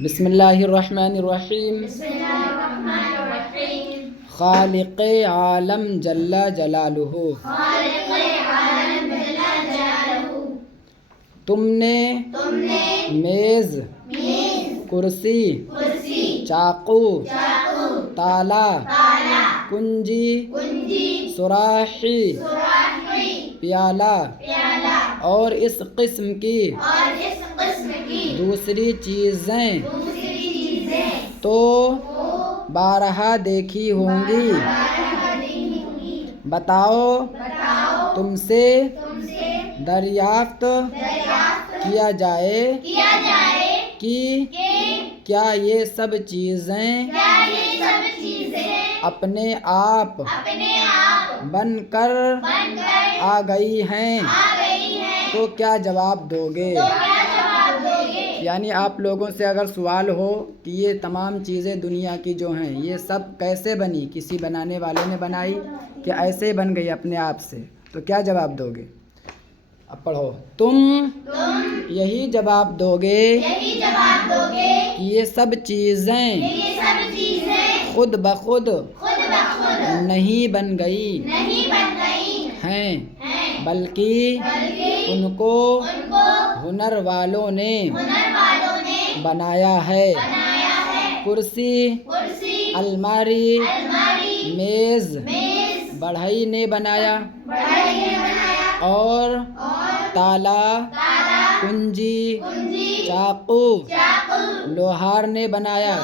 بسم اللہ الرحمن الرحیم. بسم اللہ الرحمن الرحیم. خالق عالم جل جلالہ. خالق عالم جل جلالہ. تم نے میز، کرسی، چاقو، تالا، کنجی، سراحی، پیالہ اور اس قسم کی دوسری چیزیں تو بارہا دیکھی ہوں گی. بتاؤ تم سے دریافت کیا جائے کہ کیا یہ سب چیزیں اپنے آپ بن کر آ گئی ہیں تو کیا جواب دو گے؟ یعنی آپ لوگوں سے اگر سوال ہو کہ یہ تمام چیزیں دنیا کی جو ہیں یہ سب کیسے بنی، کسی بنانے والے نے بنائی کہ ایسے ہی بن گئی اپنے آپ سے، تو کیا جواب دو گے؟ اب پڑھو. تم یہی جواب دو گے کہ یہ سب چیزیں خود بخود نہیں بن گئی ہیں، بلکہ ان کو ہنر والوں نے بنایا ہے. کرسی، الماری، میز بڑھئی نے بنایا اور تالا، کنجی، چاقو لوہار نے بنایا.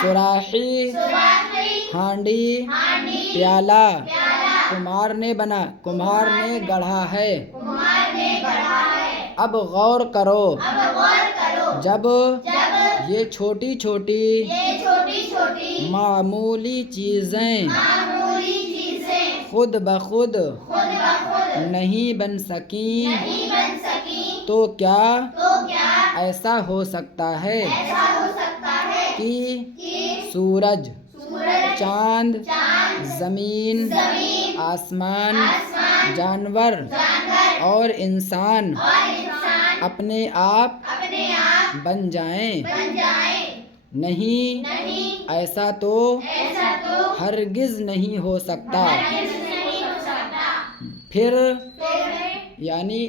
سراحی، ہانڈی، پیالہ کمہار نے گڑھا ہے. اب غور کرو، جب یہ چھوٹی چھوٹی معمولی چیزیں خود بخود نہیں بن سکیں تو کیا ایسا ہو سکتا ہے کہ سورج، چاند، زمین، آسمان، جانور اور انسان اپنے آپ بن جائیں؟ نہیں، ایسا تو ہرگز نہیں ہو سکتا. پھر یعنی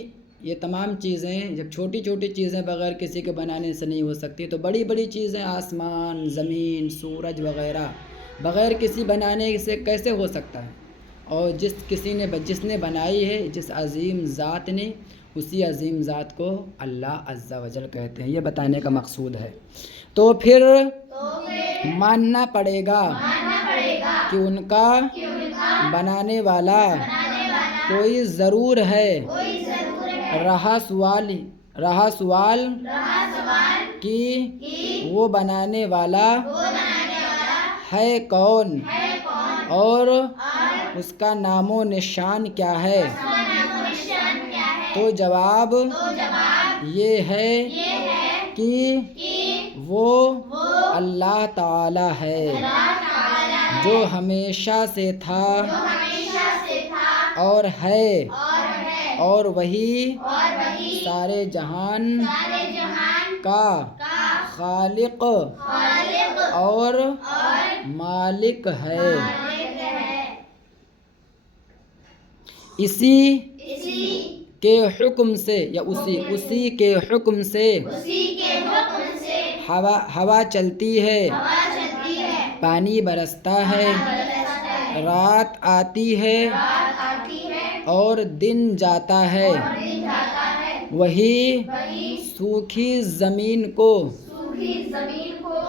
یہ تمام چیزیں جب چھوٹی چھوٹی چیزیں بغیر کسی کے بنانے سے نہیں ہو سکتی تو بڑی بڑی چیزیں آسمان، زمین، سورج وغیرہ بغیر کسی بنانے سے کیسے ہو سکتا ہے؟ اور جس نے بنائی ہے، جس عظیم ذات نے، اسی عظیم ذات کو اللہ عز و جل کہتے ہیں. یہ بتانے کا مقصود ہے. تو پھر ماننا پڑے گا کہ ان کا بنانے والا کوئی ضرور ہے. رہا سوال کہ وہ بنانے والا ہے کون اور اس کا نام و نشان کیا ہے، تو جواب یہ ہے کہ وہ اللہ تعالی ہے جو ہمیشہ سے تھا اور ہے، اور وہی سارے جہان کا خالق اور مالک ہے. اسی کے حکم سے یا اسی کے حکم سے ہوا چلتی ہے، پانی برستا ہے، رات آتی ہے اور دن جاتا ہے. وہی سوکھی زمین کو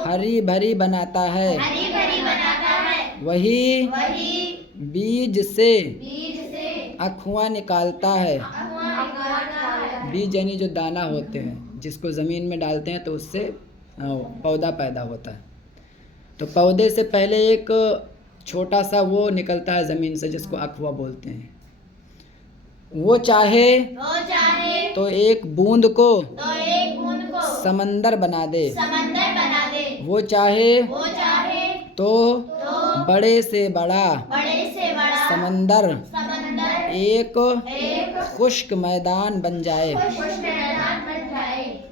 ہری بھری بناتا ہے، وہی بیج سے اکھواں نکالتا ہے. بیج یعنی جو دانہ ہوتے ہیں جس کو زمین میں ڈالتے ہیں تو اس سے پودا پیدا ہوتا ہے. تو پودے سے پہلے ایک چھوٹا سا وہ نکلتا ہے زمین سے جس کو اکھوا بولتے ہیں. وہ چاہے تو ایک بوند کو سمندر بنا دے، وہ چاہے تو بڑے سے بڑا سمندر ایک خشک میدان بن جائے.